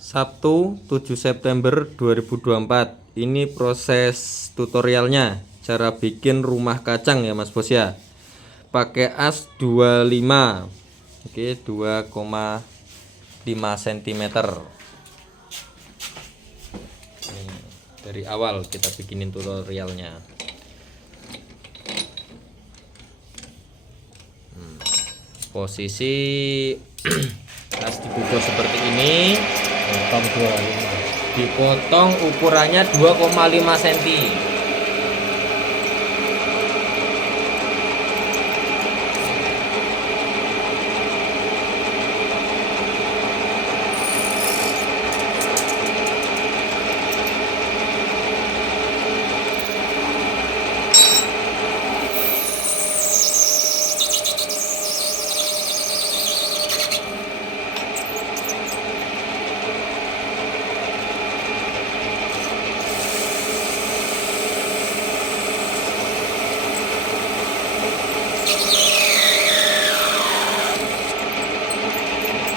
Sabtu 7 September 2024. Ini proses tutorialnya, cara bikin rumah kacang ya Mas Bos ya. Pakai as 25. Oke, 2,5 cm. Ini dari awal kita bikinin tutorialnya. Posisi as dipukul seperti ini. Potong 25. Dipotong ukurannya 2,5 cm.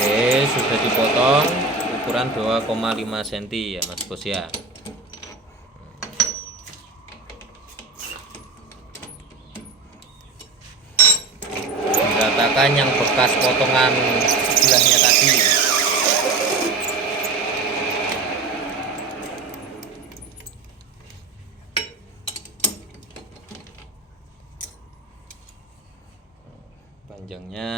Oke, sudah dipotong ukuran 2,5 cm ya Mas Bos ya. Diratakan yang bekas potongan sebelahnya tadi. Panjangnya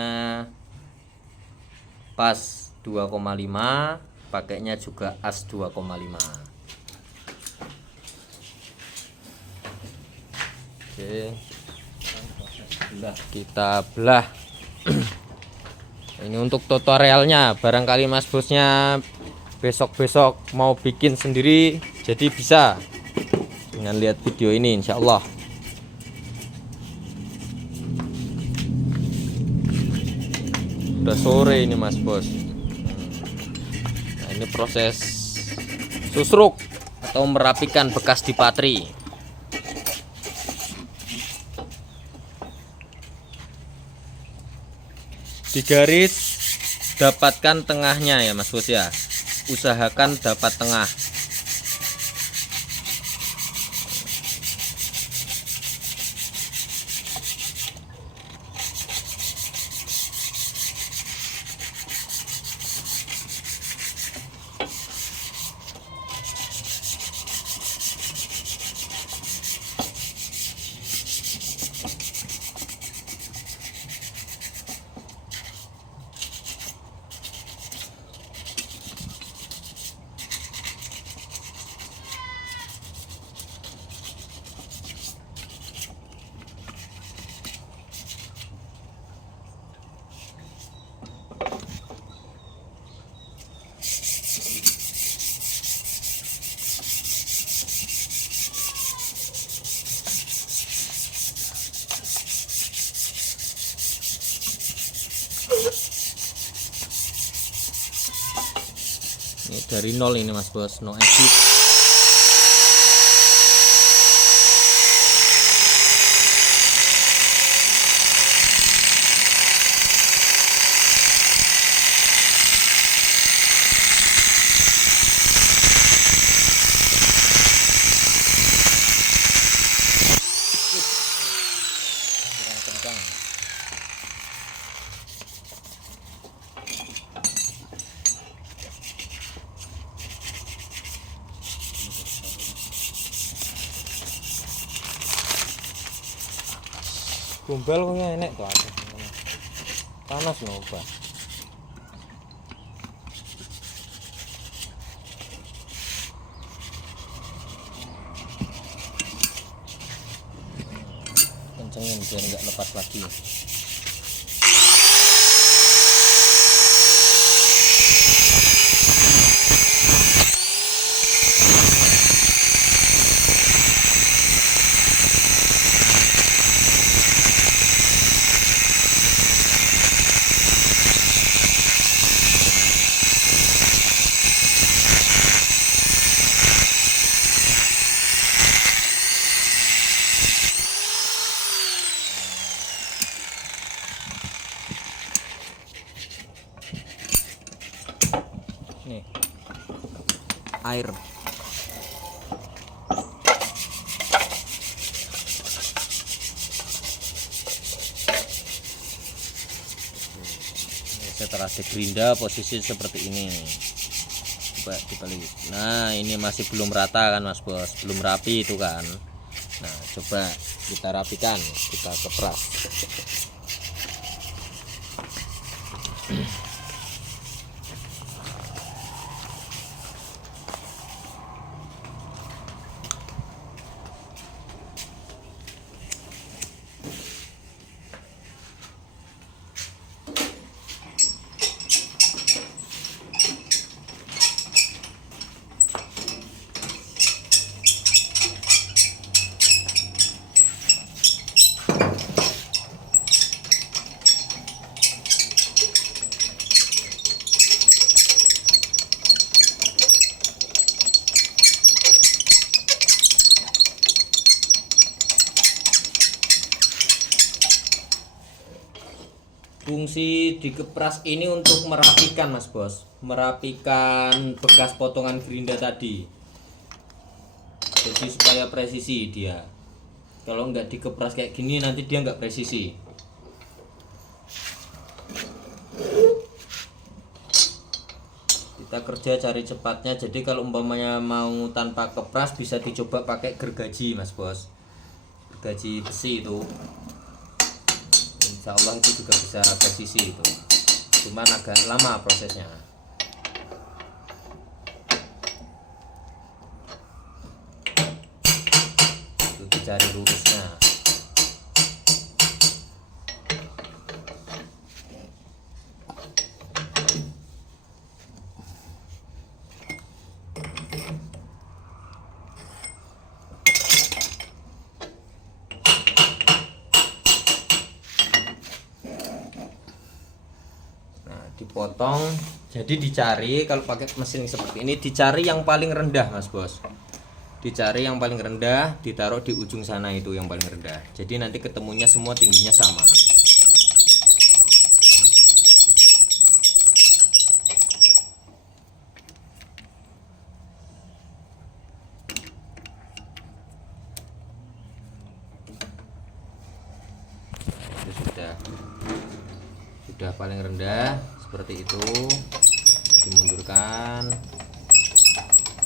pas 2,5, pakainya juga as 2,5. Oke, kita belah. Ini untuk tutorialnya, barangkali Mas Bosnya besok-besok mau bikin sendiri, jadi bisa dengan lihat video ini insya Allah. Udah sore ini Mas Bos. Nah, ini proses susruk atau merapikan bekas dipatri. Di garis dapatkan tengahnya ya Mas Bos ya. Usahakan dapat tengah. Ini dari nol ini Mas Bos, no exit. Kurang kencang. Gombal kok enek to aku. Panas lho, Pak. Kencengin biar enggak lepas lagi. air. Setelah digerinda posisi seperti ini, coba dibalik. Nah ini masih belum rata kan Mas Bos, belum rapi itu kan. Nah coba kita rapikan, kita kepras. Fungsi dikepras ini untuk merapikan Mas Bos, merapikan bekas potongan gerinda tadi, jadi supaya presisi dia. Kalau nggak dikepras kayak gini nanti dia nggak presisi. Kita kerja cari cepatnya, jadi kalau umpamanya mau tanpa kepras bisa dicoba pakai gergaji Mas Bos, gergaji besi itu. Insya Allah itu juga bisa presisi itu, cuman agak lama prosesnya. Itu dicari lurusnya. Dipotong, jadi dicari kalau pakai mesin seperti ini, dicari yang paling rendah Mas Bos, dicari yang paling rendah, ditaruh di ujung sana itu yang paling rendah, jadi nanti ketemunya semua tingginya sama. Itu sudah paling rendah seperti itu, dimundurkan.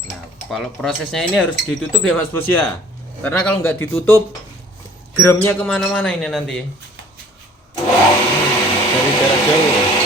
Nah kalau prosesnya ini harus ditutup ya Mas Bos ya, karena kalau nggak ditutup gramnya kemana-mana ini nanti dari jarak jauh.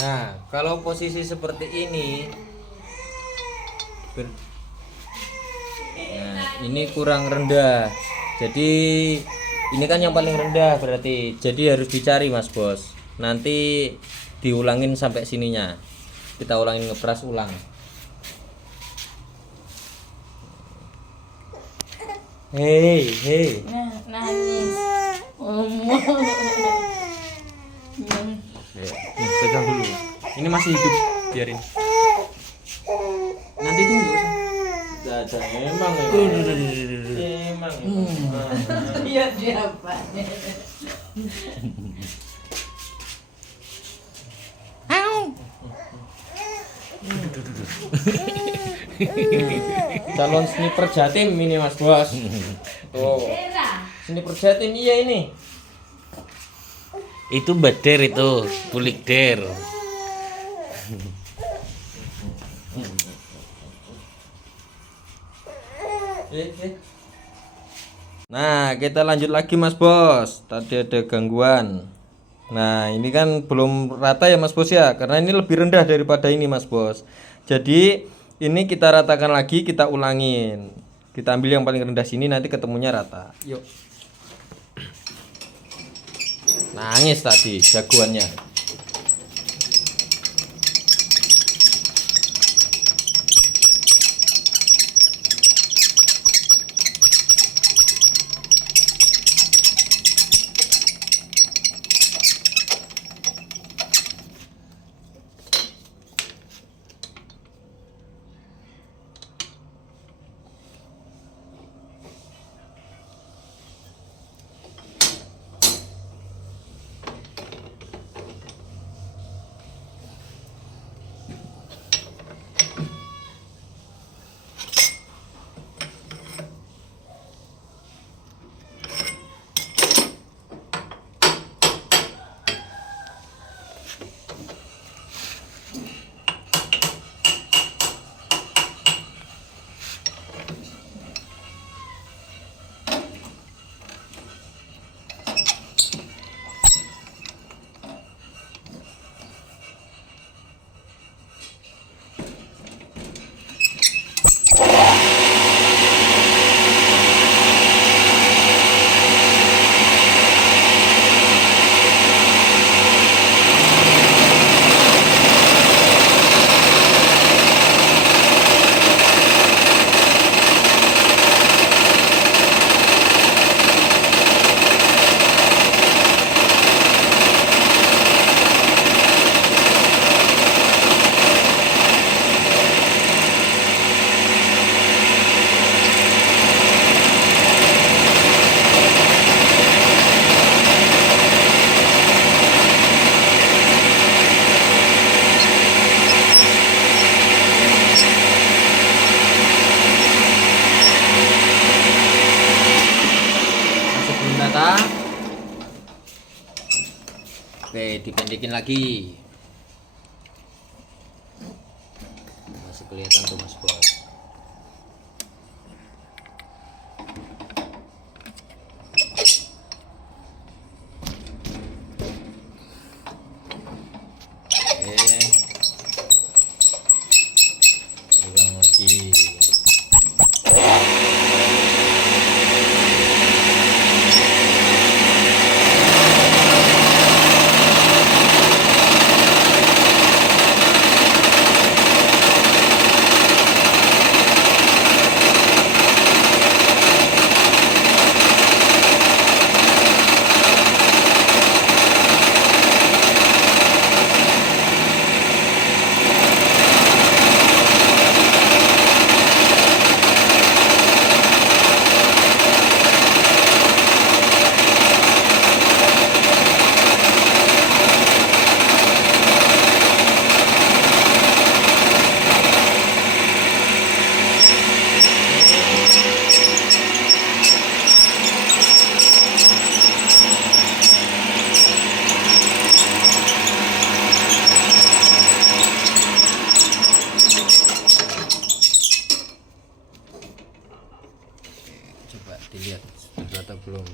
Nah, kalau posisi seperti ini, nah, ini kurang rendah. Jadi ini kan yang paling rendah berarti. Jadi harus dicari Mas Bos. Nanti diulangin sampai sininya. Kita ulangin, ngepras ulang. Hei. Nangis. Pegang dulu. Ini masih hidup, biarin. Nanti tunggu. Ada emang. Emang. Iya dia apa? Duduk. Calon sniper Jatim ini Mas Bos. Tuh. Sniper Jatim iya ini. Itu beder itu, kulik der. Nah, kita lanjut lagi Mas Bos. Tadi ada gangguan. Nah, ini kan belum rata ya Mas Bos ya, karena ini lebih rendah daripada ini Mas Bos. Jadi, ini kita ratakan lagi, kita ulangin. Kita ambil yang paling rendah sini, nanti ketemunya rata. Yuk. Nangis tadi jagoannya. Oke, dipendekin lagi. Masih kelihatan tuh Mas Bos. Oke. Ulang lagi. Coba dilihat sudah rata belum.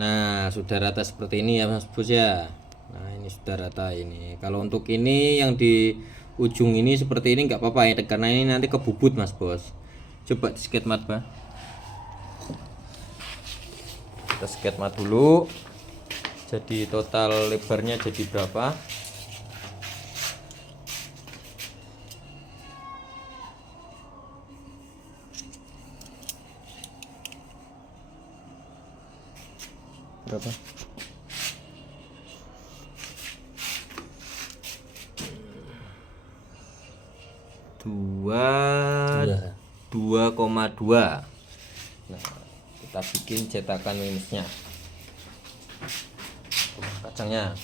Nah, sudah rata seperti ini ya Mas Bos ya. Nah, ini sudah rata ini. Kalau untuk ini yang di ujung ini seperti ini nggak apa-apa ya, karena ini nanti kebubut Mas Bos. Coba di skate mat, Pak. Kita skate mat dulu. Jadi total lebarnya jadi berapa? Berapa? Dua koma dua. Nah, kita bikin cetakan minusnya, kacangnya.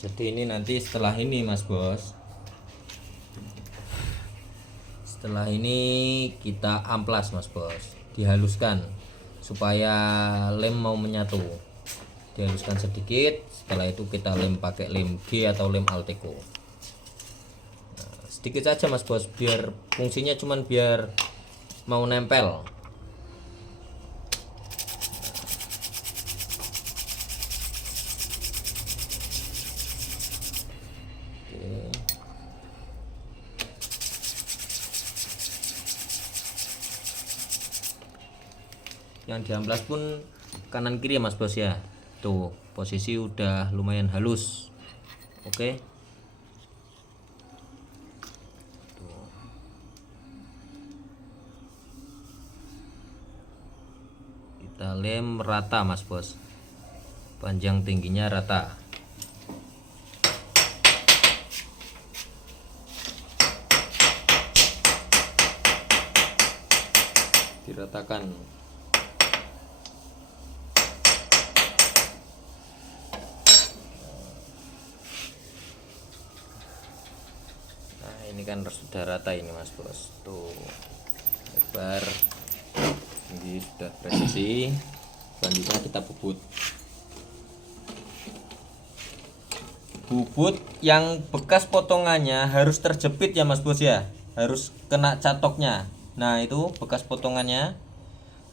Jadi ini nanti setelah ini Mas Bos, Setelah ini kita amplas Mas Bos, dihaluskan supaya lem mau menyatu. Dihaluskan sedikit, setelah itu kita lem pakai lem G atau lem Alteco. Nah, sedikit saja Mas Bos, biar fungsinya cuman biar mau nempel. Yang diamplas pun kanan kiri ya Mas Bos ya. Tuh posisi udah lumayan halus. Oke. Tuh. Kita lem rata Mas Bos, panjang tingginya rata. Diratakan. Ini kan sudah rata ini Mas Bos, tuh lebar, ini sudah presisi. Selanjutnya kita bubut yang bekas potongannya harus terjepit ya Mas Bos ya, harus kena catoknya. Nah itu bekas potongannya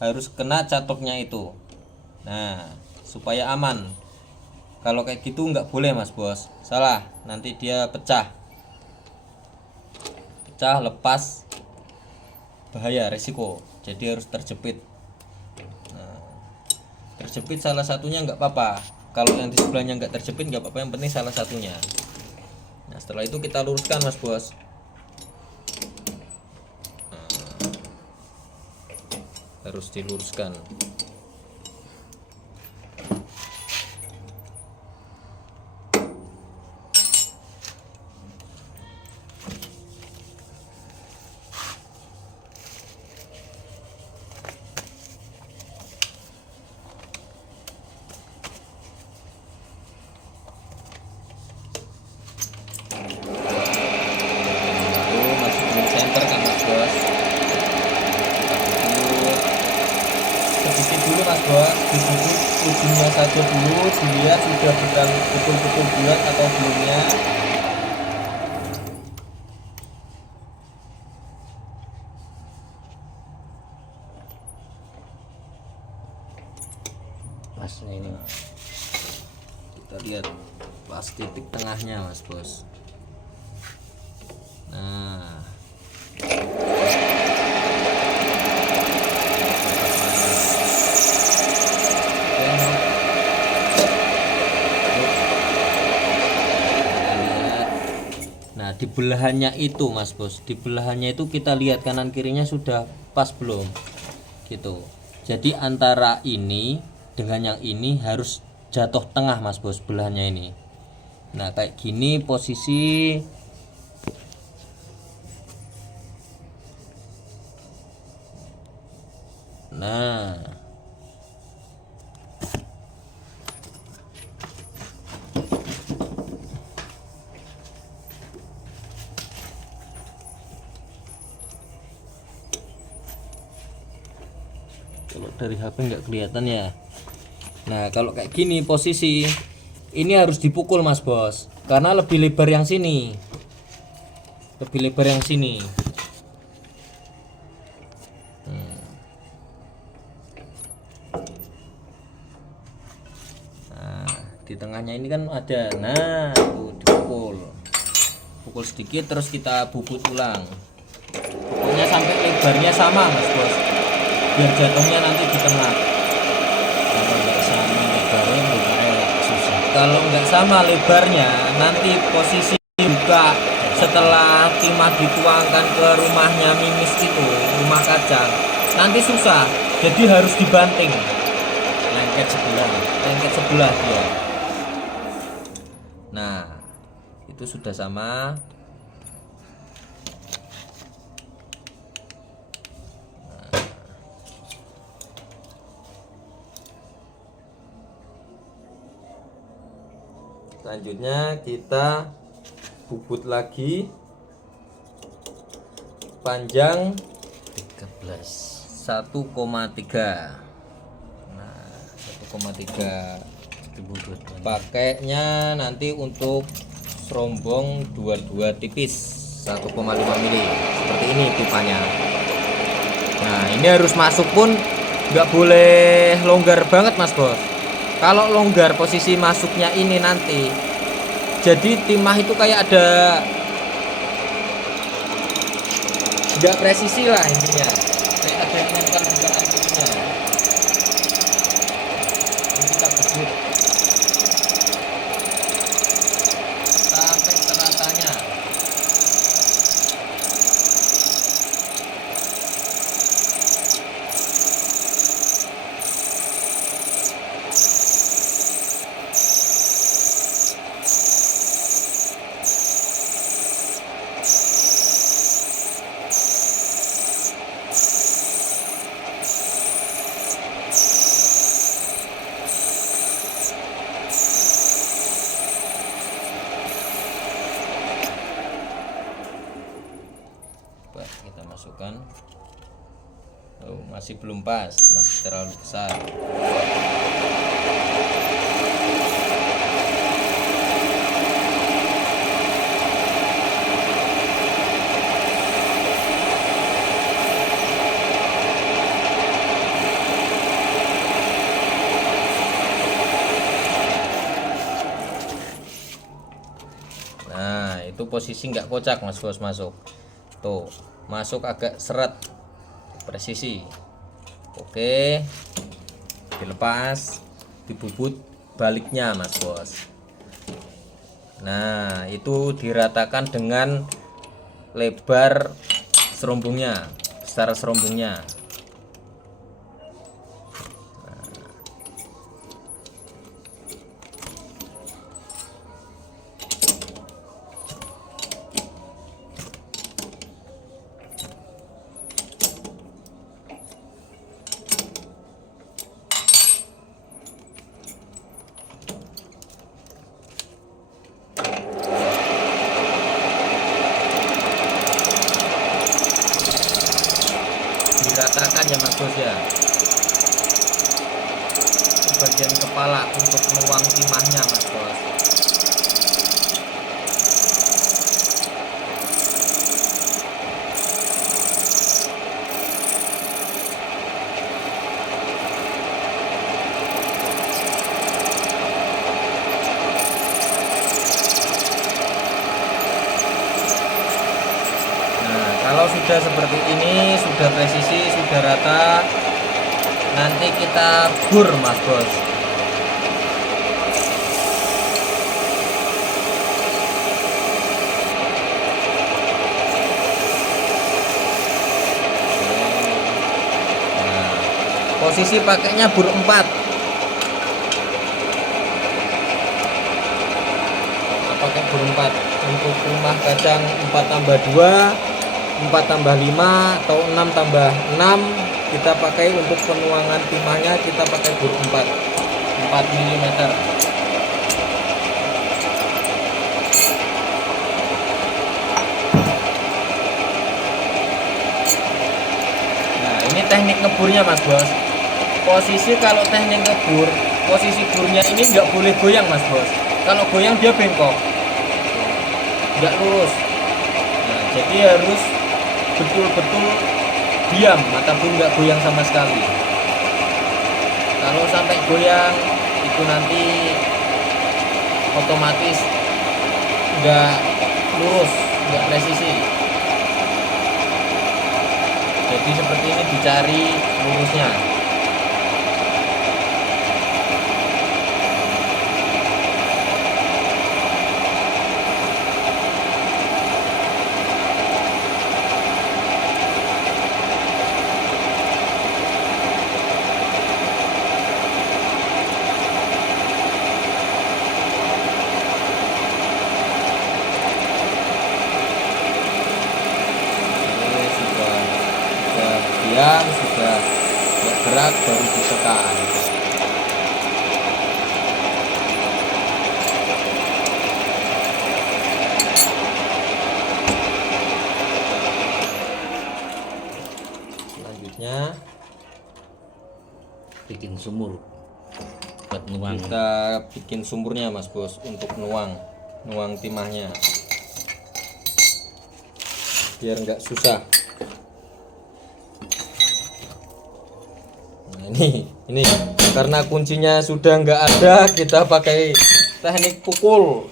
harus kena catoknya itu. Nah supaya aman, kalau kayak gitu nggak boleh Mas Bos, salah nanti dia pecah, lepas, bahaya, resiko. Jadi harus terjepit. Nah, terjepit salah satunya nggak apa-apa, kalau yang di sebelahnya nggak terjepit nggak apa-apa, yang penting salah satunya. Nah setelah itu kita luruskan Mas Bos. Harus diluruskan. Dulu Mas Bos, dibubut ujungnya saja dulu, dilihat sudah betul-betul bulat atau belumnya. Mas ini Kita lihat pas titik tengahnya Mas Bos. Nah di belahannya itu Mas Bos, di belahannya itu kita lihat kanan kirinya sudah pas belum gitu. Jadi antara ini dengan yang ini harus jatuh tengah Mas Bos, belahannya ini. Nah kayak gini posisi. Nah kalau dari HP nggak kelihatan ya. Nah kalau kayak gini posisi ini harus dipukul Mas Bos, karena lebih lebar yang sini, lebih lebar yang sini. Nah di tengahnya ini kan ada. Nah tuh dipukul sedikit, terus kita bubut ulang. Pokoknya sampai lebarnya sama Mas Bos, biar jatuhnya nanti di tengah. Kalau nggak sama lebarnya susah. Kalau nggak sama lebarnya nanti posisi buka setelah timah dituangkan ke rumahnya Mimis itu, rumah kacang, nanti susah. Jadi harus dibanting lengket sebelah dia. Nah itu sudah sama. Selanjutnya kita bubut lagi panjang 13. 1,3. Nah, 1,3. 2022. Pakainya nanti untuk serombong 22 tipis 1,5 mili. Seperti ini pipanya. Nah, ini harus masuk pun nggak boleh longgar banget Mas Bos. Kalau longgar posisi masuknya ini nanti jadi timah itu kayak ada nggak presisi lah intinya, kayak ada yang nempel ininya. Ini kita bubut sampai teratanya. Coba kita masukkan. Oh, masih belum pas, masih terlalu besar. Nah, itu posisi nggak kocak Mas Bos masuk. Tuh, masuk agak seret. Presisi. Oke. Dilepas, dibubut baliknya Mas Bos. Nah, itu diratakan dengan lebar serombongnya, besar serombongnya. Diratakan ya Mas Bos ya. Itu bagian kepala untuk nuang timahnya Mas Bos. Kalau sudah seperti ini, sudah presisi, sudah rata, nanti kita bur Mas Bos. Nah, posisi pakainya bur 4. Kita pakai bur 4 untuk rumah kacang 4+2, 4+5 atau 6+6. Kita pakai untuk penuangan timahnya, kita pakai bur 4 mm. Nah, ini teknik ngeburnya Mas Bos. Posisi kalau teknik ngebur, posisi burnya ini nggak boleh goyang Mas Bos. Kalau goyang dia bengkok, nggak lurus. Nah, jadi harus betul-betul diam ataupun nggak goyang sama sekali. Kalau sampai goyang itu nanti otomatis nggak lurus, nggak presisi. Jadi seperti ini dicari lurusnya. Sudah gerak baru ditekan. sumur buat nuang. Kita bikin sumurnya Mas Bos untuk nuang timahnya biar nggak susah. Nah, ini karena kuncinya sudah nggak ada, kita pakai teknik pukul.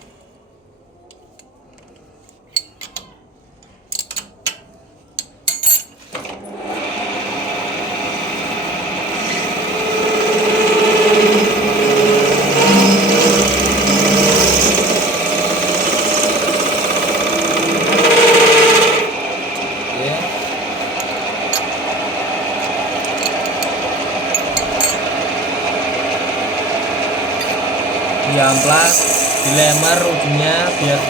Diamplas, dilemar ujungnya biar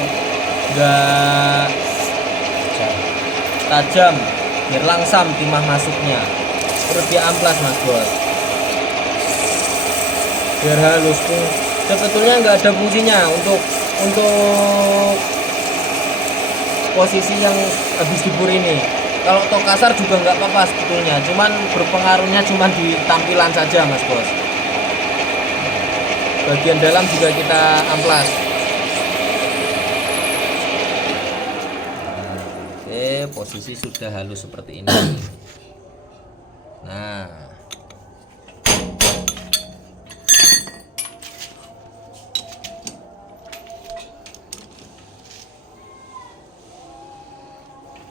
enggak tajam, biar langsam timah masuknya. Terus diamplas Mas Bos, biar halus pun. Sebetulnya nggak ada fungsinya untuk posisi yang habis dibur ini. Kalau tok kasar juga nggak apa-apa sebetulnya, cuman berpengaruhnya cuman di tampilan saja Mas Bos. Bagian dalam juga kita amplas. Oke, posisi sudah halus seperti ini. Nah,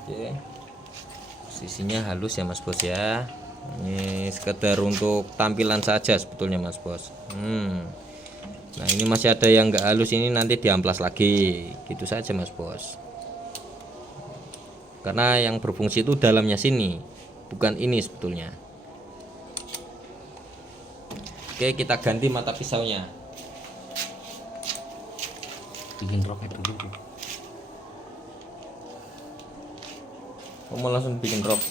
oke, posisinya halus ya Mas Bos ya. Ini sekedar untuk tampilan saja sebetulnya Mas Bos. Nah ini masih ada yang nggak halus, ini nanti diamplas lagi gitu saja Mas Bos, karena yang berfungsi itu dalamnya sini, bukan ini sebetulnya. Oke, kita ganti mata pisaunya. Bikin roknya dulu. Mau langsung bikin rok?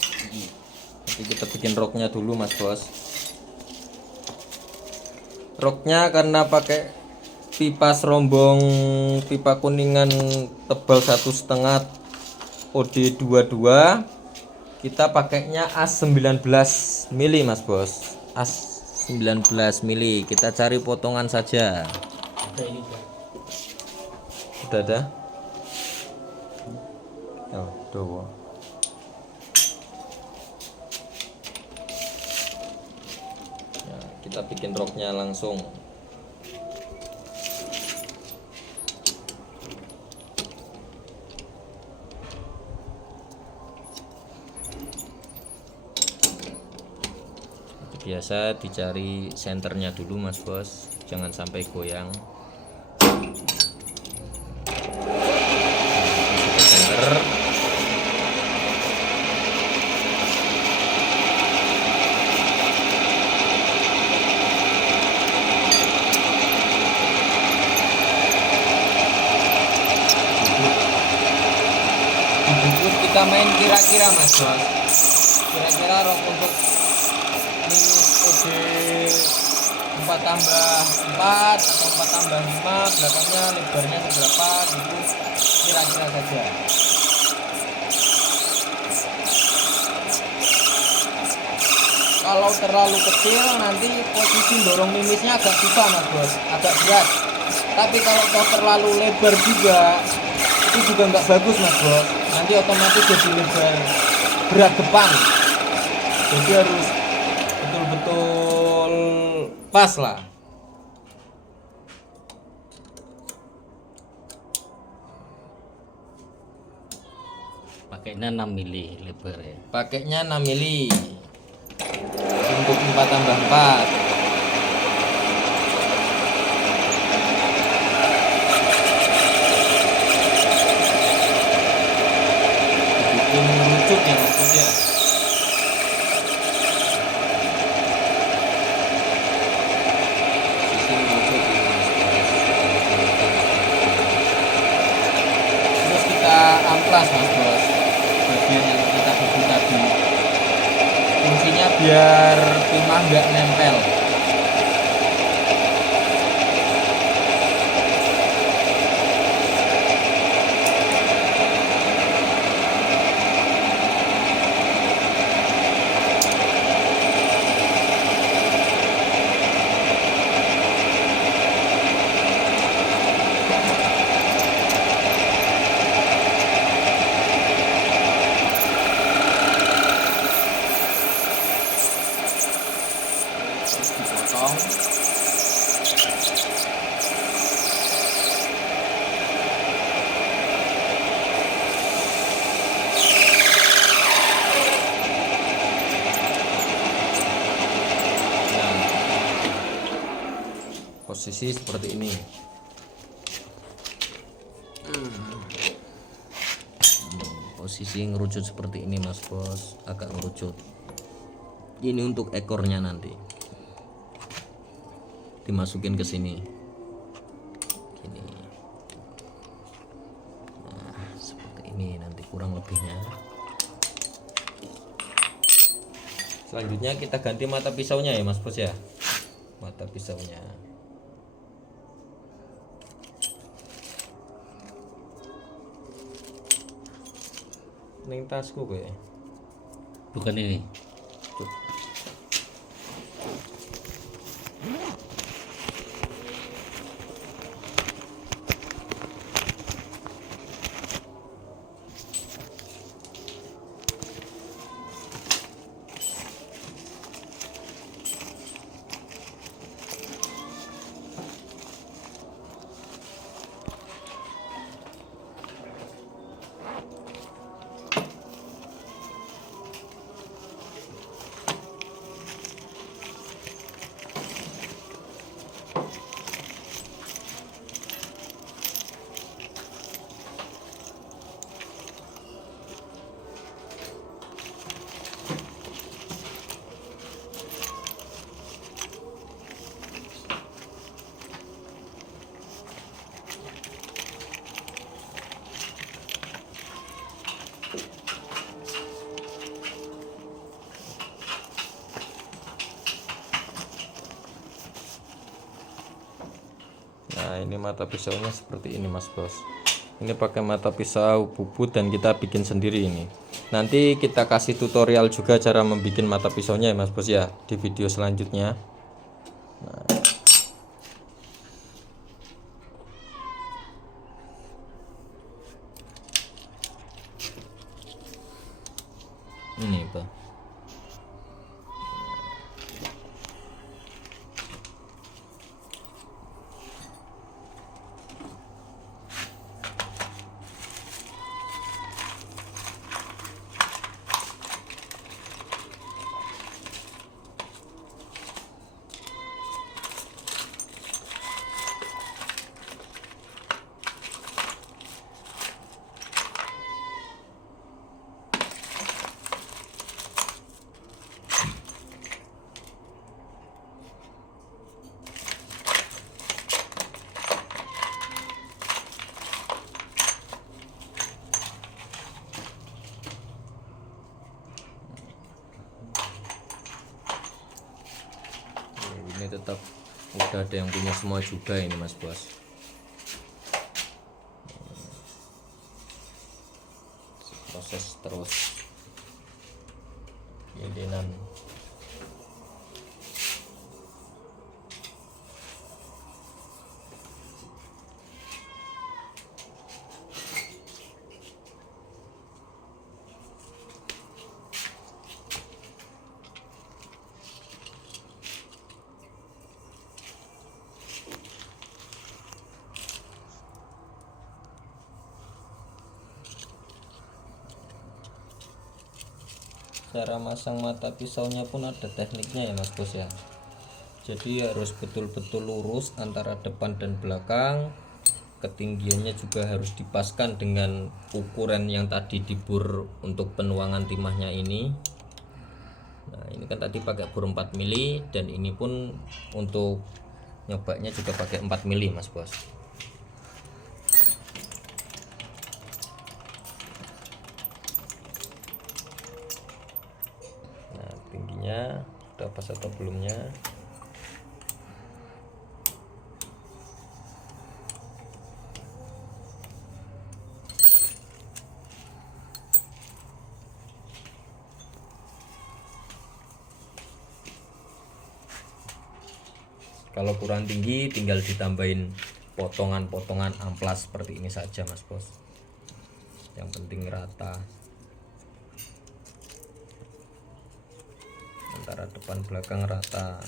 Jadi kita bikin roknya dulu Mas Bos. Roknya karena pakai pipa serombong, pipa kuningan tebal 1,5 OD22, kita pakainya as 19 mili Mas Bos. As 19 mili, kita cari potongan saja. Sudah ada? Oh, tuh. Kita bikin roknya langsung. Biasa dicari senternya dulu Mas Bos, jangan sampai goyang. Center. Kita main kira-kira Mas Bos, kira-kira rok untuk mini OD 4+4 atau 4+5, belakangnya lebarnya seberapa gitu, kira-kira saja. Kalau terlalu kecil nanti posisi dorong mimisnya agak susah Mas Bos, agak berat. Tapi kalau terlalu lebar juga, itu juga nggak bagus Mas Bos, nanti otomatis jadi lebar berat depan. Jadi harus betul-betul pas lah. Pakainya 6 mili lebar ya. Pakainya 6 mili untuk 4+4. Bikin merucut ya maksudnya. Sisi merucut ini, terus kita amplas Mas Bos bagian yang kita bikin tadi. Fungsinya biar timah nggak nempel. posisi seperti ini. Posisi ngerucut seperti ini Mas Bos, agak ngerucut. Ini untuk ekornya nanti dimasukin ke sini. Gini. Nah, seperti ini nanti kurang lebihnya. Selanjutnya kita ganti mata pisaunya ya Mas Bos ya. Mata pisaunya. Ning tasku kowe. Bukan ini. Nah, ini mata pisaunya seperti ini Mas Bos. Ini pakai mata pisau bubut dan kita bikin sendiri ini. Nanti kita kasih tutorial juga cara membuat mata pisaunya ya Mas Bos ya di video selanjutnya. Nah. Ini Pak. Ini tetap udah ada yang punya semua juga ini Mas Bos. Proses terus jadinan. Cara masang mata pisaunya pun ada tekniknya ya Mas Bos ya. Jadi harus betul-betul lurus antara depan dan belakang. Ketinggiannya juga harus dipaskan dengan ukuran yang tadi dibur untuk penuangan timahnya ini. Nah, ini kan tadi pakai bur 4 mili dan ini pun untuk nyobanya juga pakai 4 mili Mas Bos. Tingginya udah pas atau belumnya. Kalau kurang tinggi tinggal ditambahin potongan-potongan amplas seperti ini saja Mas Bos. Yang penting rata antara depan belakang rata.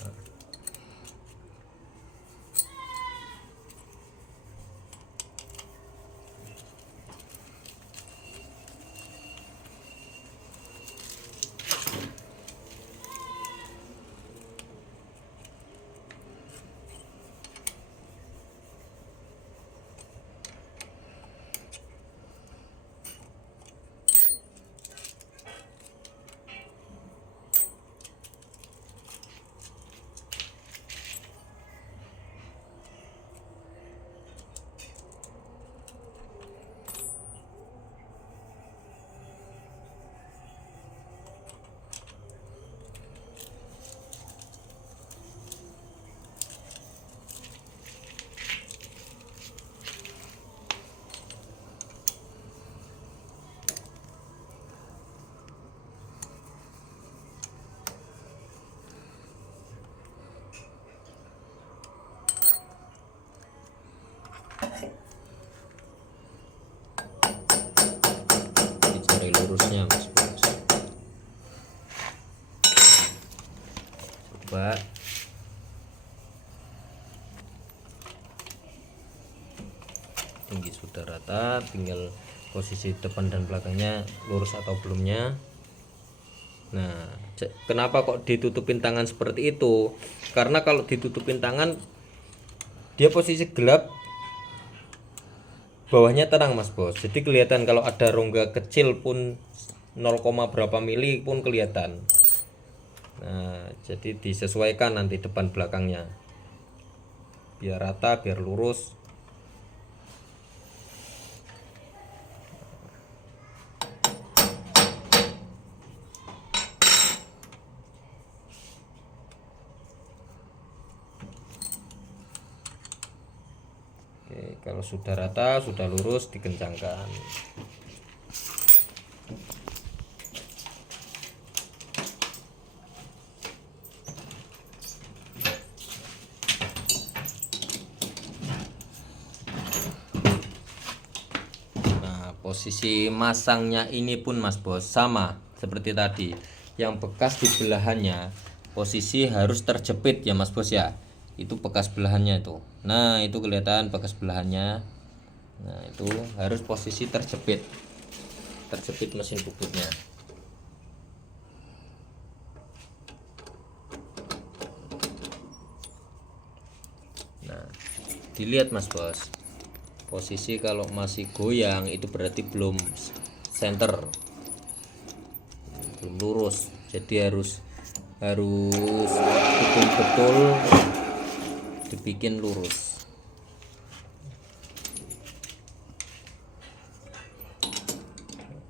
lurusnya mas bos. Coba tinggi sudah rata, tinggal posisi depan dan belakangnya lurus atau belumnya. Nah, kenapa kok ditutupin tangan seperti itu? Karena kalau ditutupin tangan dia posisi gelap, bawahnya terang mas bos, jadi kelihatan kalau ada rongga kecil pun 0, berapa mili pun kelihatan. Nah, jadi disesuaikan nanti depan belakangnya biar rata, biar lurus. Oke, kalau sudah rata, sudah lurus, dikencangkan. Nah, posisi masangnya ini pun mas bos sama seperti tadi. Yang bekas di belahannya posisi harus terjepit ya mas bos ya. Itu bekas belahannya itu. Nah, itu kelihatan bekas belahannya. Nah, itu harus posisi terjepit. Terjepit mesin bubutnya. Nah, dilihat mas bos. Posisi kalau masih goyang itu berarti belum center. Belum lurus. Jadi harus betul-betul dibikin lurus.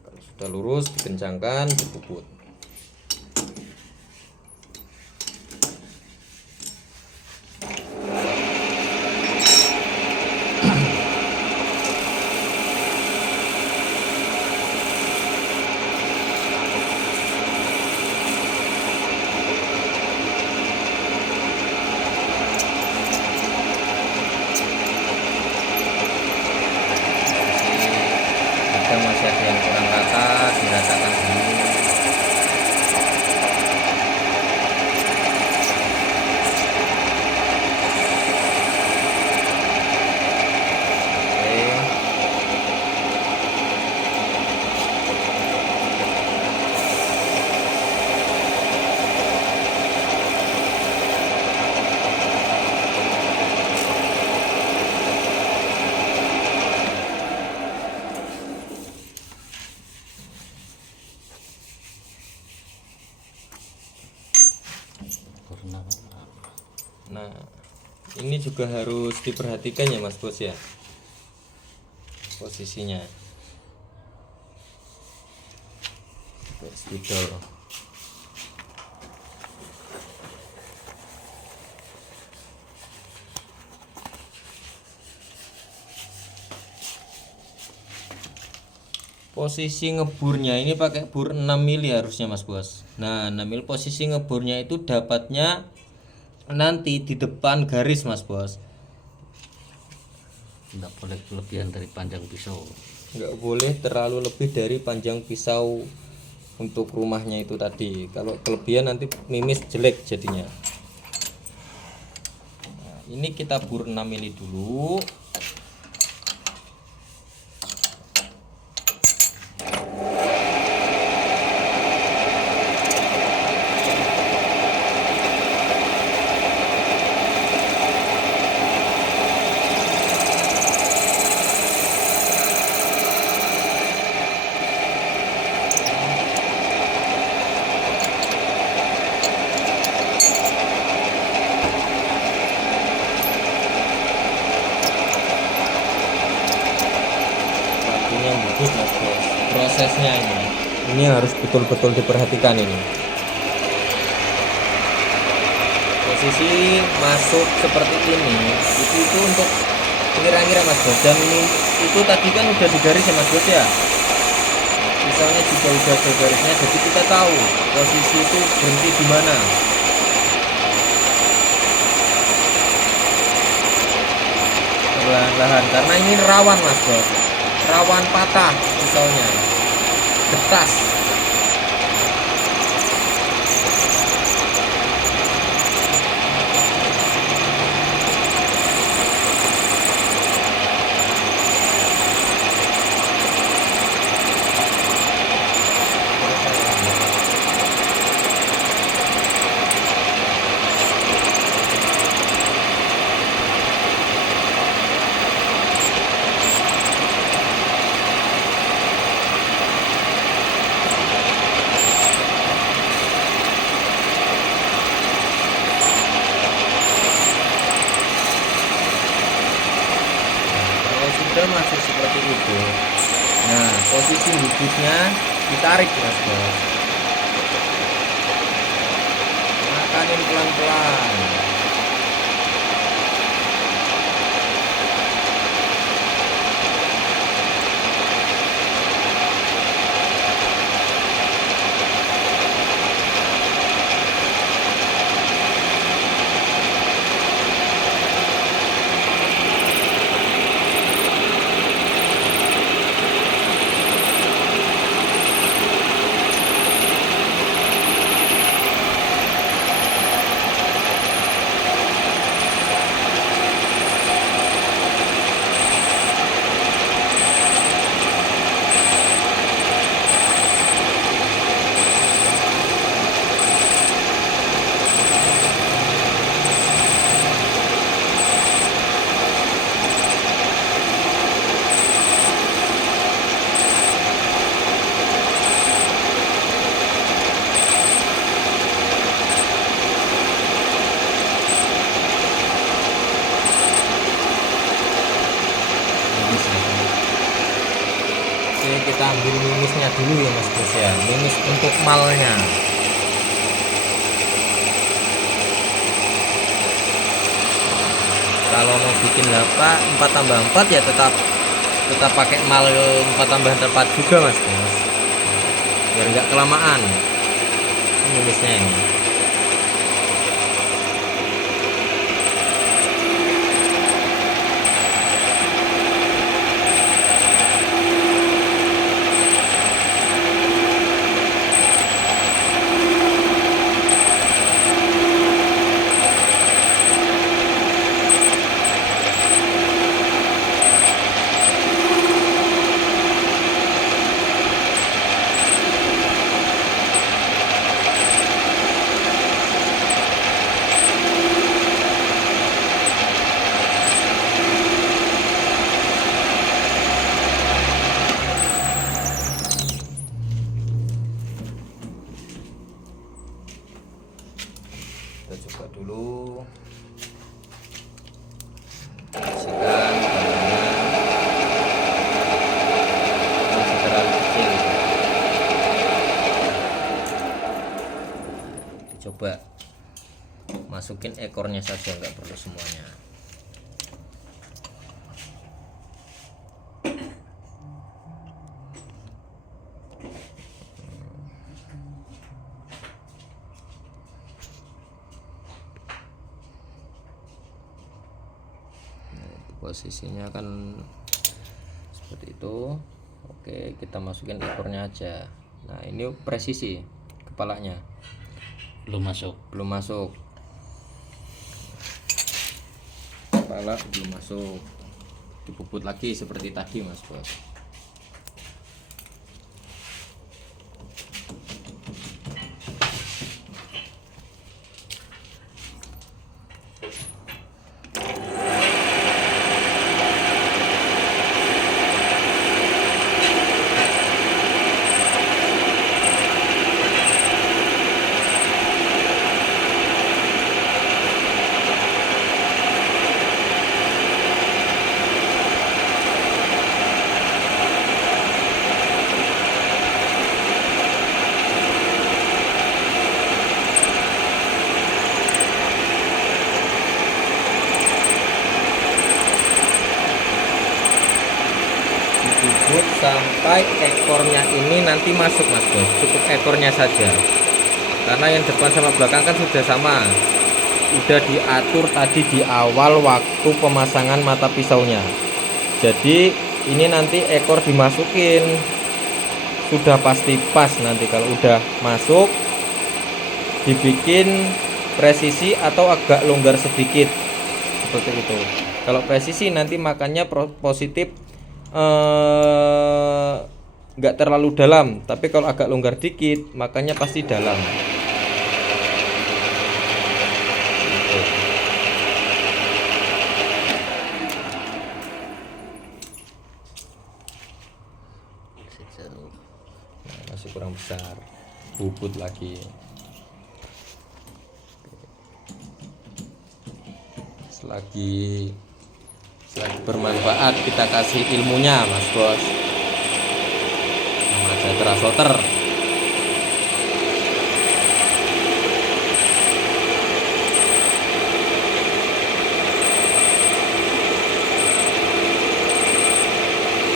Kalau sudah lurus dikencangkan, dibubut. Kadang masih ada yang kurang rata, diratakan dulu. Nah, ini juga harus diperhatikan ya mas bos ya, posisinya. Spidol. Posisi ngeburnya ini pakai bur 6 mili harusnya mas bos. Nah, 6 mili posisi ngeburnya itu dapatnya nanti di depan garis mas bos. Tidak boleh kelebihan dari panjang pisau. Nggak boleh terlalu lebih dari panjang pisau untuk rumahnya itu tadi. Kalau kelebihan nanti mimis, jelek jadinya. Nah, ini kita bur 6 mili dulu. Bubut mas bos, prosesnya ini harus betul-betul diperhatikan ini. Posisi masuk seperti ini itu untuk kira-kira mas bos, dan ini itu tadi kan udah digaris ya mas bos ya. Misalnya juga udah ada garisnya, jadi kita tahu posisi itu berhenti di mana. Perlahan-lahan, karena ini rawan mas bos, rawan patah pisaunya. getas. Kalau sudah masih seperti itu, nah posisi hidupnya ditarik mas bos, makanin pelan-pelan. Oke, kita ambil minusnya dulu ya mas bos ya, minus untuk malnya. Kalau mau bikin lapa 4 tambah 4 ya tetap pakai mal 4 tambah 4 juga mas bos, biar nggak kelamaan. Ini minusnya ini. Kita coba dulu, bersihkan masih terlalu kecil. Coba masukin ekornya saja, nggak perlu semuanya. Posisinya kan seperti itu. Oke, kita masukin ekornya aja. Nah ini presisi kepalanya Belum masuk. belum masuk, kepala belum masuk, dipuput lagi seperti tadi mas bos. Dibubut sampai ekornya ini nanti masuk mas bos, cukup ekornya saja, karena yang depan sama belakang kan sudah sama, udah diatur tadi di awal waktu pemasangan mata pisaunya. Jadi ini nanti ekor dimasukin sudah pasti pas. Nanti kalau udah masuk dibikin presisi atau agak longgar sedikit seperti itu. Kalau presisi nanti makannya positif, nggak terlalu dalam, tapi kalau agak longgar dikit makannya pasti dalam. Nah, masih kurang besar, bubut lagi. Selagi bermanfaat kita kasih ilmunya, Mas Bos. Nama Jatra Soter.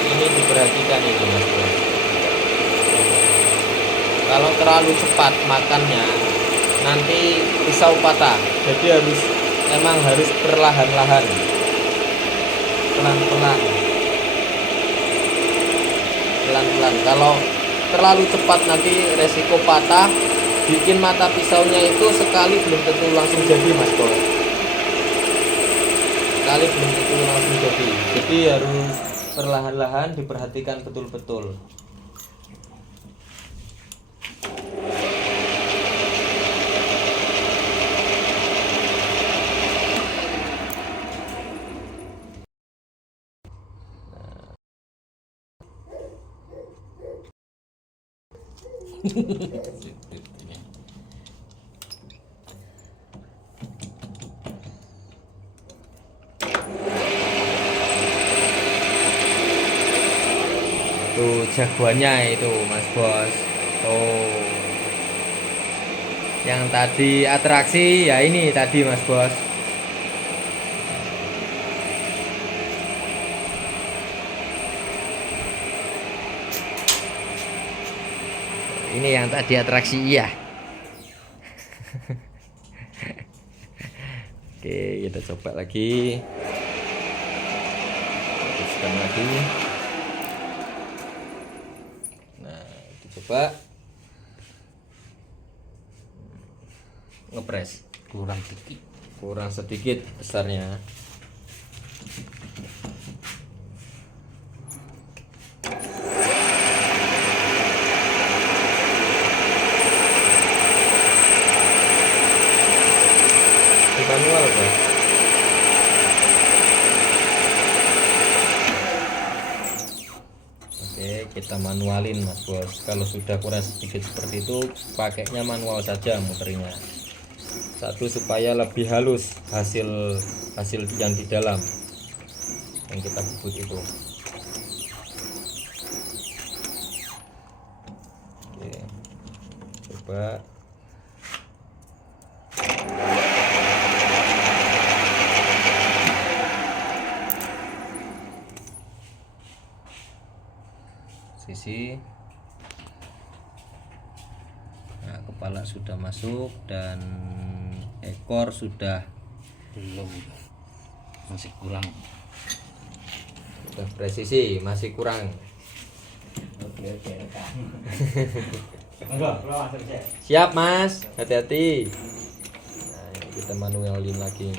Ini diperhatikan ini, Mas Bos. Kalau terlalu cepat makannya nanti pisau patah. Jadi emang harus perlahan-lahan, pelan-pelan. Kalau terlalu cepat nanti resiko patah, bikin mata pisaunya itu sekali belum tentu langsung jadi, Mas Bos. Sekali belum tentu langsung jadi harus perlahan-lahan, diperhatikan betul-betul. Tuh jagoannya itu, Mas Bos. Tuh. Yang tadi atraksi ya ini tadi, Mas Bos. Ini yang tadi atraksi, iya. Oke, kita coba lagi. Teruskan lagi. Nah, coba ngepres. Kurang sedikit besarnya. Manual, Bos. Oke, kita manualin, Mas Bos. Kalau sudah kurang sedikit seperti itu, pakainya manual saja muternya. Satu, supaya lebih halus hasil yang di dalam yang kita bubut itu. Oke, coba. Sisi. Nah, kepala sudah masuk dan ekor sudah belum, masih kurang. Sudah presisi, masih kurang. Siap, Mas, hati-hati. Nah, kita manualin lagi.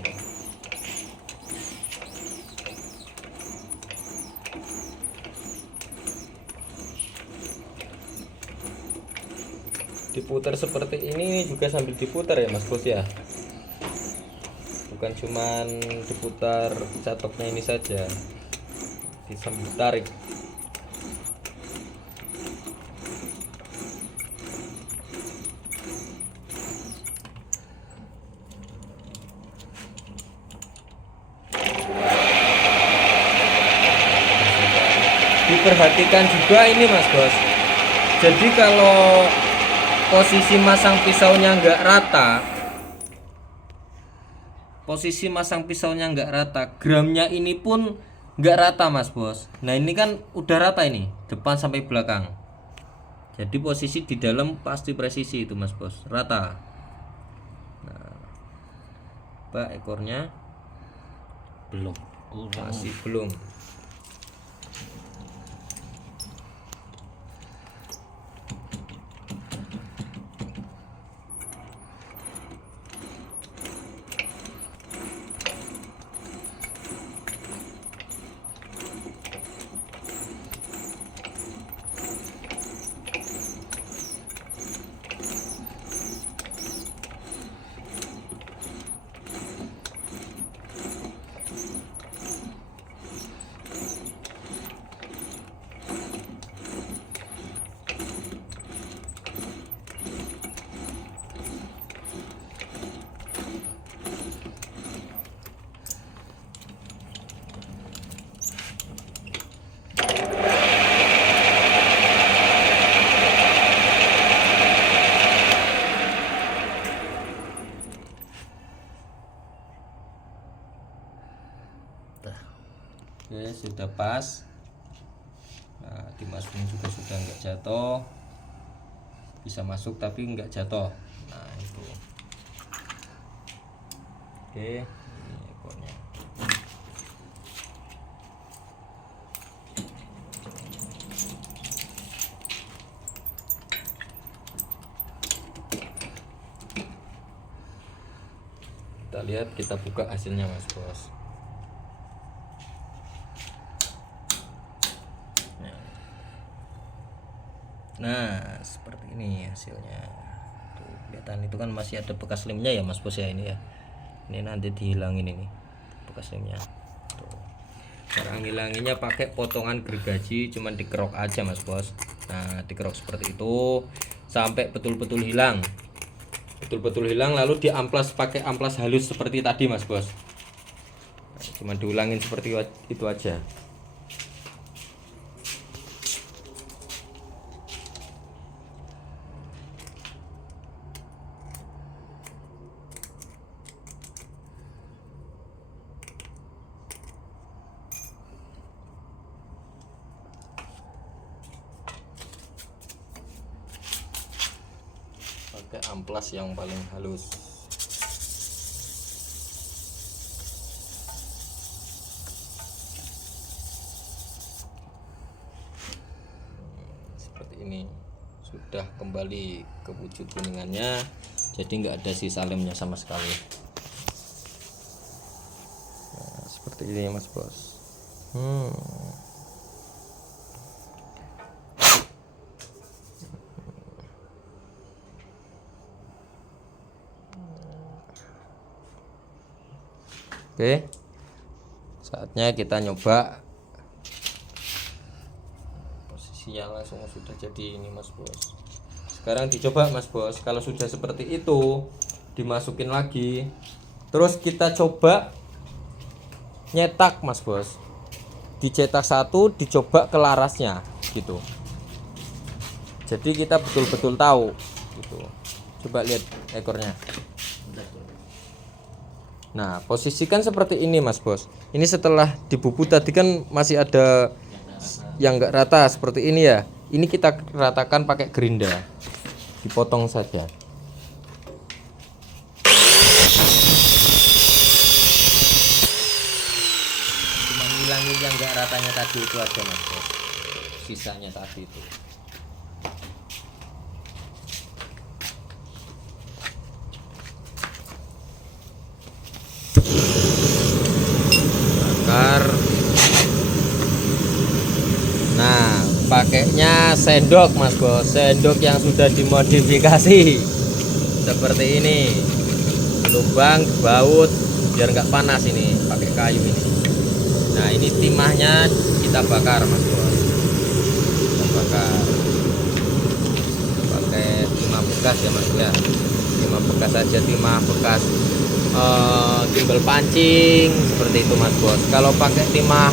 Diputar seperti ini juga sambil diputar ya, Mas Bos ya. Bukan cuman diputar catoknya ini saja, sambil tarik. Diperhatikan juga ini, Mas Bos. Jadi kalau posisi masang pisaunya nggak rata, gramnya ini pun nggak rata, Mas Bos. Nah, ini kan udah rata ini, depan sampai belakang. Jadi posisi di dalam pasti presisi itu, Mas Bos, rata. Nah, Pak, ekornya Belum. masih belum. sudah nggak jatuh, bisa masuk tapi nggak jatuh. Nah itu. Oke, ini ekornya. Kita lihat, kita buka hasilnya Mas Bos. Nah seperti ini hasilnya. Tuh, kelihatan itu kan masih ada bekas lemnya ya Mas Bos ya ini ya. Ini nanti dihilangin ini bekas lemnya. Tuh. Cara ngilanginnya pakai potongan gergaji, cuman dikerok aja Mas Bos. Nah dikerok seperti itu sampai betul-betul hilang. Betul-betul hilang, lalu diamplas pakai amplas halus seperti tadi Mas Bos. Nah, cuman diulangin seperti itu aja. Pakai amplas yang paling halus. Seperti ini, sudah kembali ke wujud kuningannya, jadi nggak ada sisa lemnya sama sekali. Nah, seperti ini Mas Bos. Oke, saatnya kita nyoba. Posisinya langsung sudah jadi ini Mas Bos. Sekarang dicoba Mas Bos. Kalau sudah seperti itu, dimasukin lagi. Terus kita coba nyetak Mas Bos. Dicetak satu, dicoba ke larasnya gitu. Jadi kita betul-betul tahu gitu. Coba lihat ekornya. Nah, posisikan seperti ini Mas Bos. Ini setelah dibubut tadi kan masih ada yang enggak rata seperti ini ya. Ini kita ratakan pakai gerinda. Dipotong saja. Cuma ngilangin yang enggak ratanya tadi itu aja Mas Bos. Sisanya tadi itu. Nah, pakainya sendok Mas Bos, sendok yang sudah dimodifikasi seperti ini. Lubang baut biar nggak panas ini, pakai kayu ini. Nah, ini timahnya kita bakar Mas Bos. Kita bakar pakai timah bekas ya Mas ya. Timah bekas aja, timah bekas timbal pancing seperti itu Mas Bos. Kalau pakai timah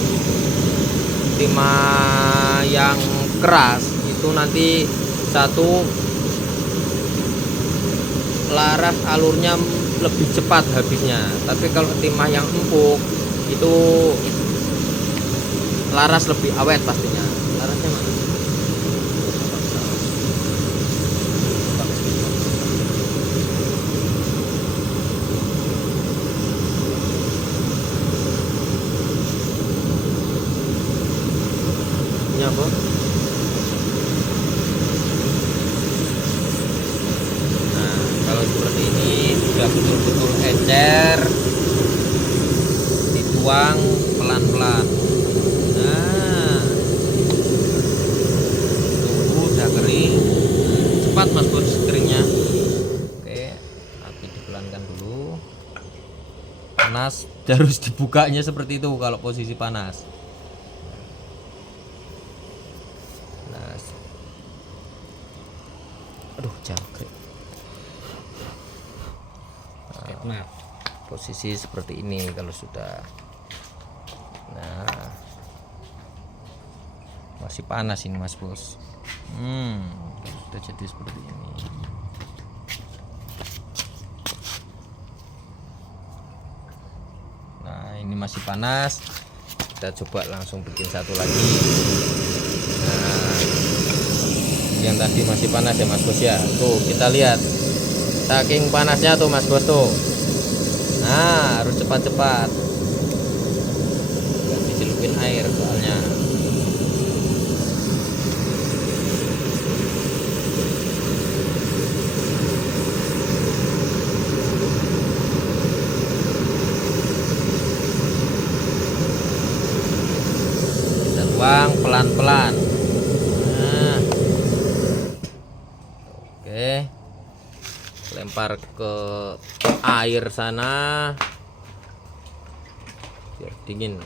yang keras itu nanti satu laras alurnya lebih cepat habisnya, tapi kalau timah yang empuk itu laras lebih awet pastinya. Larasnya mana? Apa? Nah, kalau seperti ini sudah betul-betul encer, dituang pelan-pelan. Nah, tunggu udah kering, cepat Mas Bos keringnya. Oke, api dipelankan dulu. Panas, harus dibukanya seperti itu kalau posisi panas. Aduh, jangkrik. Nah, posisi seperti ini kalau sudah. Nah, masih panas ini Mas Bos. Sudah jadi seperti ini. Nah, ini masih panas. Kita coba langsung bikin satu lagi. Nah, yang tadi masih panas ya Mas Bos ya. Tuh kita lihat saking panasnya tuh Mas Bos tuh. Nah harus cepat-cepat, nggak dicelupin air soalnya. Kita tuang pelan-pelan. Nah, oke, lempar ke air sana biar dingin.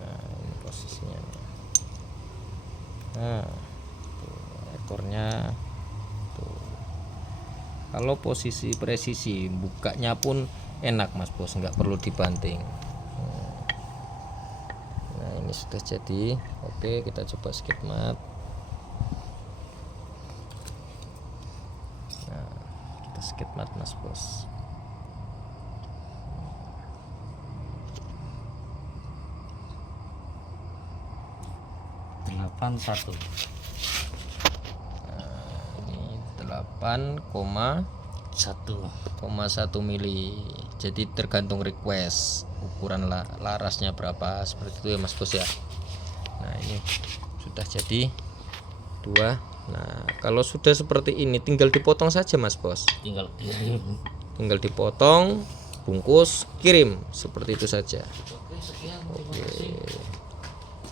Nah ini posisinya. Nah tuh, ekornya tuh. Kalau posisi presisi bukanya pun enak Mas Bos, nggak perlu dibanting. Nah ini sudah jadi. Oke, kita coba skid mat. Nah kita skid mat Mas Bos. Delapan satu. Ini 8,1 mili. Jadi tergantung request ukuran larasnya berapa, seperti itu ya Mas Bos ya. Nah ini sudah jadi 2. Nah kalau sudah seperti ini tinggal dipotong saja Mas Bos, Tinggal tinggal dipotong, bungkus, kirim, seperti itu saja.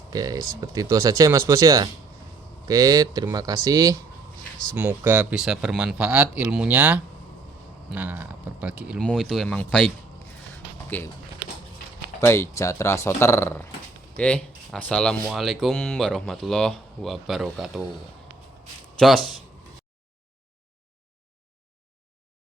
Oke, seperti itu saja Mas Bos ya. Oke, terima kasih, semoga bisa bermanfaat ilmunya. Nah berbagi ilmu itu emang baik. Oke, bye Jatra Soter. Oke, assalamualaikum warahmatullahi wabarakatuh. Jos.